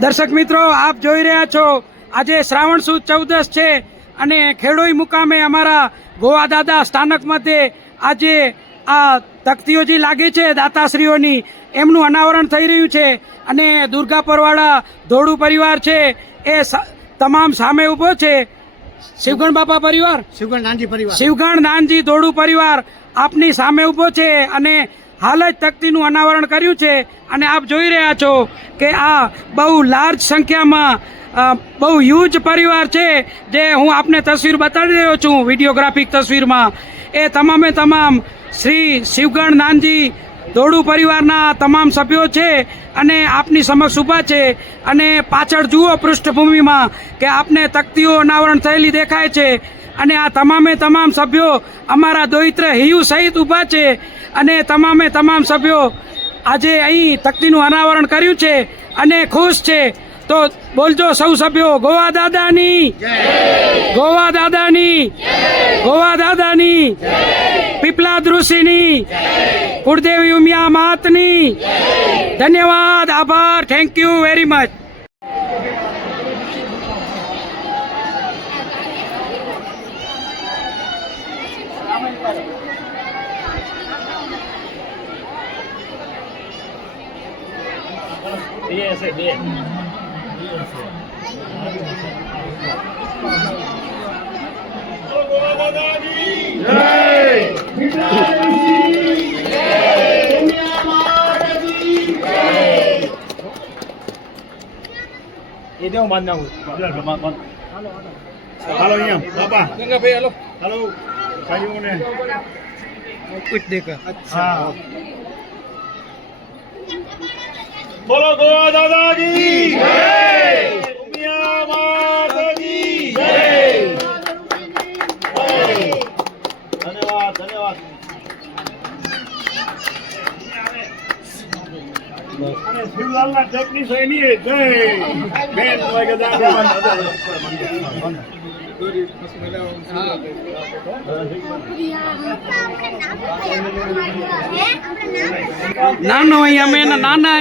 દર્શક મિત્રો, આપ જોઈ રહ્યા છો આજે શ્રાવણ સુદ 14 છે અને ખેડોઈ મુકામે અમારા ગોવા દાદા સ્થાનક મધ્યે આજે આ તકતીઓ જે લાગી છે દાતાશ્રીઓની એમનું અનાવરણ થઈ રહ્યું છે અને દુર્ગા પરવાડા ધોળુ પરિવાર છે એ તમામ સામે ઊભો છે. શિવગણ બાપા પરિવાર, શિવગણ નાનજી ધોળુ પરિવાર આપની સામે ઊભો છે અને હાલ જ તકતીનું અનાવરણ કર્યું છે અને આપ જોઈ રહ્યા છો કે આ બહુ લાર્જ સંખ્યામાં બહુ હ્યુજ પરિવાર છે જે હું આપને તસવીર બતાવી રહ્યો છું વિડીયોગ્રાફિક તસવીરમાં. એ તમામે તમામ શ્રી શિવગણ નાનજી ધોળુ પરિવારના તમામ સભ્યો છે અને આપની સમક્ષ ઊભા છે અને પાછળ જુઓ પૃષ્ઠભૂમિમાં કે આપને તકતીઓ અનાવરણ થયેલી દેખાય છે અને આ તમામે તમામ સભ્યો અમારા દોહિત્ર હિયુ સહિત ઊભા છે અને તમામે તમામ સભ્યો આજે અહીં તકતીનું અનાવરણ કર્યું છે અને ખુશ છે. તો બોલજો સૌ સભ્યો, ગોવા દાદાની, ગોવા દાદાની, ગોવા દાદાની, પીપલાદ ઋષિની, કુળદેવી ઉમિયા માતની. ધન્યવાદ, આભાર, થેન્ક યુ વેરી મચ. એ દેવ માન નાખું. હાલો અહીંયા બાપા ગંગાભાઈ, હાલો હાલો ભાઈઓને कुछ देखा. હા બોલો ગોવા દાદા કી જય, ઉમિયા માતા કી જય. ધન્યવાદ ધન્યવાદ. અને શિવલાલના ટેકનિશિયન ની જય બેન દાદા. નાનો અહીંયા મેં નાના